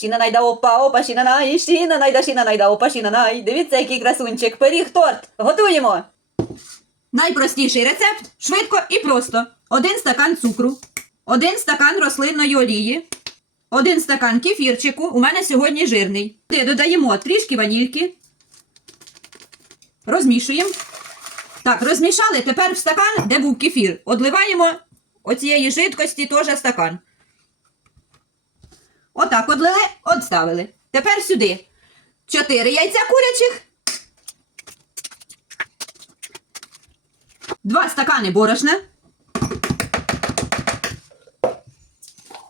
Шіна найда опа, опа, шіна най, шіна найда, шіна найда, опа, шіна най. Дивіться, який красунчик. Пиріг торт. Готуємо. Найпростіший рецепт швидко і просто. Один стакан цукру, один стакан рослинної олії, один стакан кефірчику. У мене сьогодні жирний. Туди додаємо трішки ванільки. Розмішуємо. Так, розмішали. Тепер в стакан, де був кефір, одливаємо оцієї жидкості теж стакан. Отак одлили, отставили. Тепер сюди. Чотири яйця курячих. Два стакани борошна.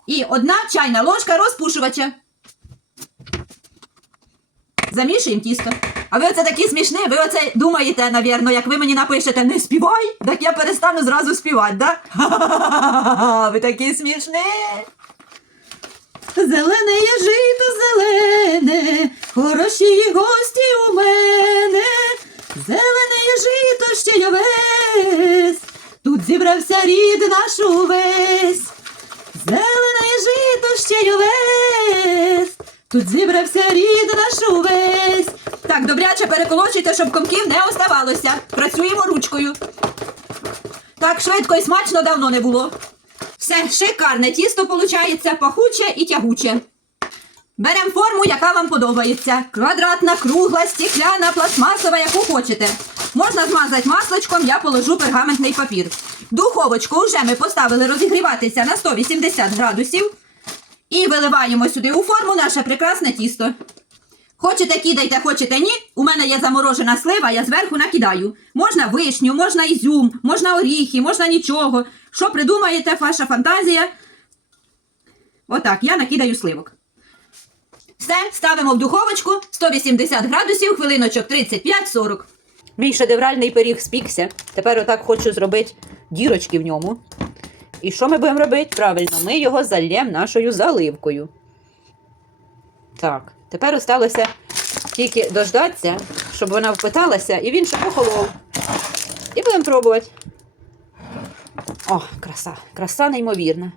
І одна чайна ложка розпушувача. Замішуємо тісто. А ви оце такі смішні, ви оце думаєте, навірно, як ви мені напишете не співай, так я перестану зразу співати, да? Ха-ха-ха, ви такі смішні. Зелене є жито зелене, хороші гості у мене. Зелене є жито ще я весь. Тут зібрався рід наш увесь. Зелене є жито ще я весь. Тут зібрався рід наш увесь. Так, добряче переколочуйте, щоб комків не оставалося. Працюємо ручкою. Так швидко і смачно давно не було. Все, шикарне тісто виходить, пахуче і тягуче. Беремо форму, яка вам подобається. Квадратна, кругла, стекляна, пластмасова, яку хочете. Можна змазати масличком, я положу пергаментний папір. Духовочку вже ми поставили розігріватися на 180 градусів. І виливаємо сюди у форму наше прекрасне тісто. Хочете кидайте, хочете ні. У мене є заморожена слива, я зверху накидаю. Можна вишню, можна ізюм, можна оріхи, можна нічого. Що придумаєте, ваша фантазія? Отак, я накидаю сливок. Все, ставимо в духовочку 180 градусів, хвилиночок 35-40. Мій шедевральний пиріг спікся. Тепер отак хочу зробити дірочки в ньому. І що ми будемо робити? Правильно, ми його зальємо нашою заливкою. Так, тепер осталося тільки дождатися, щоб вона впиталася, і він ще охолов. І будемо пробувати. О, краса, краса неймовірна.